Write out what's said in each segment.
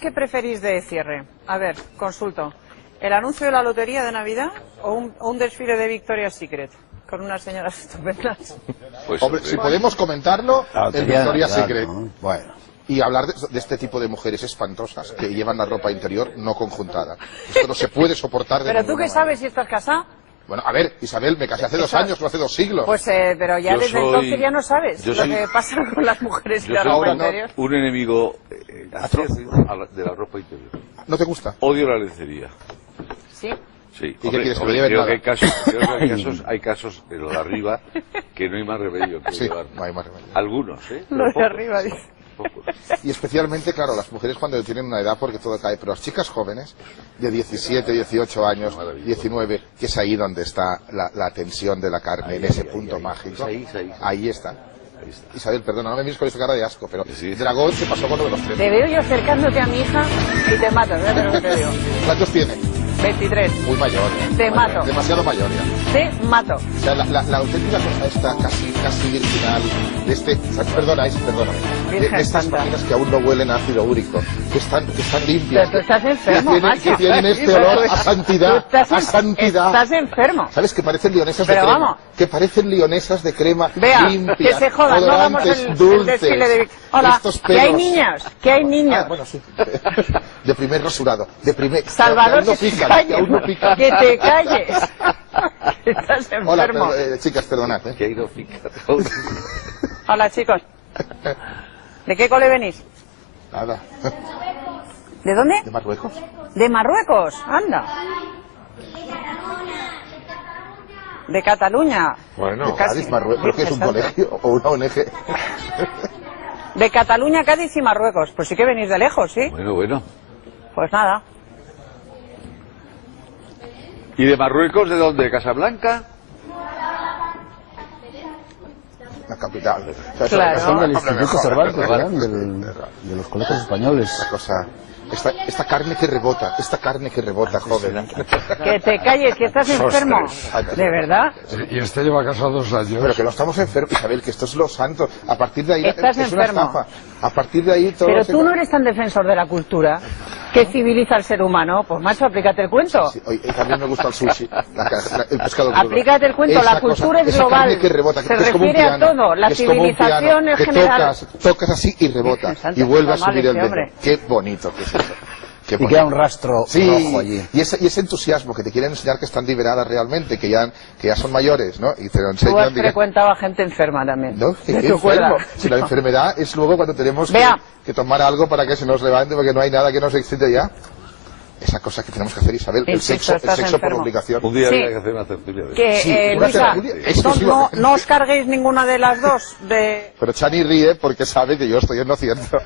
qué preferís de cierre? A ver, consulto. ¿El anuncio de la lotería de Navidad o un desfile de Victoria's Secret? Con unas señoras estupendas. Pues, hombre, si podemos comentarlo, el Victoria's Secret. ¿no? Bueno. Y hablar de este tipo de mujeres espantosas que llevan la ropa interior no conjuntada. Esto no se puede soportar de ¿Pero tú ninguna qué sabes manera. si estás casada? Bueno, a ver, Isabel, me casé hace 2 años, no hace 2 siglos. Pues, pero ya Yo desde soy- entonces ya no sabes yo lo soy- que pasa con las mujeres y yo la soy ropa ahora no. interior. un enemigo de la ropa interior. ¿No te gusta? Odio la lencería. Sí. Sí. qué quieres, que me lleven creo nada? que hay casos en lo de arriba que no hay más remedio que Sí, llevar. no hay más remedio. Algunos, ¿eh? Lo Pero de pocos, arriba, dice. pocos. Y especialmente, claro, las mujeres cuando tienen una edad porque todo cae, pero las chicas jóvenes de 17, 18 años, 19, que es ahí donde está la tensión de la carne, en ese punto mágico. Ahí está. Isabel, perdona, no me mires con esta cara de asco, pero Sí. Dragón se pasó con lo de los 3. Te veo yo acercándote a mi hija y te mato, fíjate lo que te digo. ¿Cuántos tiene? 23. Muy mayor. Te mato. Demasiado mayor ya. Te mato. O sea, la auténtica cosa esta casi virginal de este, perdona, de Virgen estas santa. máquinas que aún no huelen a ácido úrico, que están limpias, Pero tú estás enfermo, que macho. tienen este Sí, pero olor tú- a santidad, tú estás a santidad. Estás enfermo. ¿Sabes? Que parecen leonesas Pero de crema. vamos. Que parecen leonesas de crema Vea, limpias, que se jodan, no hagamos odorantes, el dulces. desfile de... Hola, Estos que hay pelos. niños, que hay niños. Ah, bueno, sí. De primer rasurado, de primer... Salvador, que aún no que te pican, calles. que aún no pican. Que te calles. Estás Hola, enfermo. chicas, perdonad. Que ahí no pica. Hola, chicos. ¿De qué cole venís? Nada. ¿De dónde? ¿De Marruecos? De Marruecos. Anda. De Cataluña. Bueno, De Cádiz, Marruecos. ¿Pero qué es un colegio o una ONG? De Cataluña, Cádiz y Marruecos. Pues sí que venís de lejos, ¿sí? Bueno. Pues nada. ¿Y de Marruecos de dónde? ¿De Casablanca? La capital. Claro. Son del Hombre, Instituto mejor, Cervantes, mejor. ¿verdad? De los colegios españoles. Esta cosa... Esta carne que rebota, joven. Que te calles, que estás enfermo. ¿De verdad? Y este lleva casado 2 años. Pero que no estamos enfermos, Isabel, que esto es lo santo. A partir de ahí Estás es una enfermo. estafa. A partir de ahí todo... Pero tú no eres tan defensor de la cultura que civiliza al ser humano. Pues macho, aplícate el cuento. Sí, oye, también me gusta el sushi, el pescado crudo. Aplícate el cuento, Esa la cultura cosa, es esa global. carne que rebota, que Se es como un refiere a piano, todo, la que es como un civilización piano, es que general. tocas así y rebota, Virgen Santa, y vuelve a está mal subir el este dedo. hombre. Qué bonito que es eso. Qué Y bonito. queda un rastro rojo allí. Y ese entusiasmo que te quieren enseñar que están liberadas realmente, que ya son mayores, ¿no? Y te lo Tú enseñan. has frecuentado a gente enferma también. ¿No? ¿Qué ¿De tu enfermo? cuerda? Si la enfermedad es luego cuando tenemos Vea. que tomar algo para que se nos levante, porque no hay nada que nos excite ya. Esa cosa que tenemos que hacer, Isabel, el Insisto, sexo estás por enfermo. obligación. Un día Sí. había que hacer una tertulia de eso. Que, Sí, una Luisa, tertulia exclusivamente. no os carguéis ninguna de las dos. Pero Chani ríe porque sabe que yo estoy en lo cierto.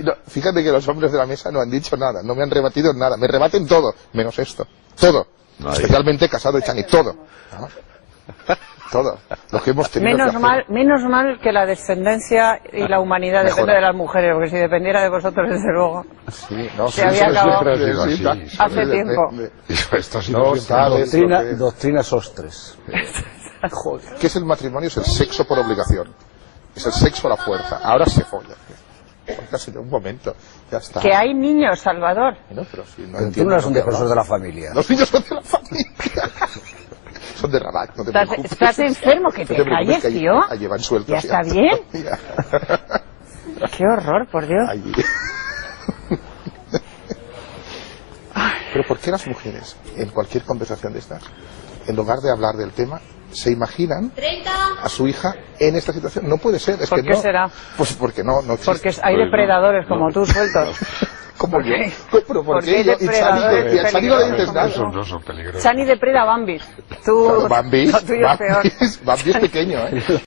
No, fíjate que los hombres de la mesa no han dicho nada, no me han rebatido en nada, me rebaten todo, menos esto, todo, No hay. especialmente Casado y Chani, todo, ¿no? Todo, lo que hemos tenido que hacer. Menos mal que la descendencia y la humanidad Mejora. depende de las mujeres, porque si dependiera de vosotros, desde luego, Sí, no, Se había eso acabado. siempre ha sido así. sí, hace sí, tiempo. Esto ha sido No siempre sabes así. lo que es. Doctrina Sostres. ¿Qué es el matrimonio? Es el sexo por obligación, es el sexo a la fuerza, ahora se folla. Casi de un momento, ya está. que hay niños, Salvador. No, pero sí, no Pero tú entiendo no eres un lo que defensor hablas. de la familia. Los niños son de la familia. Son de Rabat, no te preocupes. Estás enfermo, que No te preocupes, calles, que allí- tío. allí van sueltos ¿Ya está bien? Ya. Qué horror, por Dios. Allí. Pero ¿por qué las mujeres, en cualquier conversación de estas, en lugar de hablar del tema, se imaginan a su hija en esta situación? No puede ser. Es ¿Por que qué no. será? Pues porque no existe. Porque hay depredadores como tú sueltos. Como yo. Pero ¿por Porque qué hay yo? Y depredadores Chani, y a Chani no le dices peligrosos nada. Esos no son peligrosos. Chani depreda a Bambis. Tú, Claro, Bambi, lo tuyo es peor. Bambi es pequeño, ¿eh?